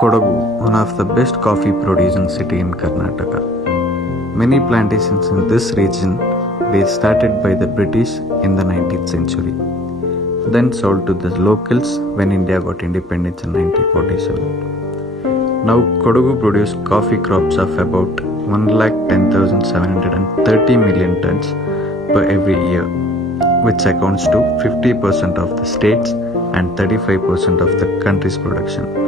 Kodagu, one of the best coffee producing city in Karnataka. Many plantations in this region were started by the British in the 19th century, then sold to the locals when India got independence in 1947. Now Kodagu produce coffee crops of about 1,10,730 million tons per every year, which accounts to 50% of the state's and 35% of the country's production.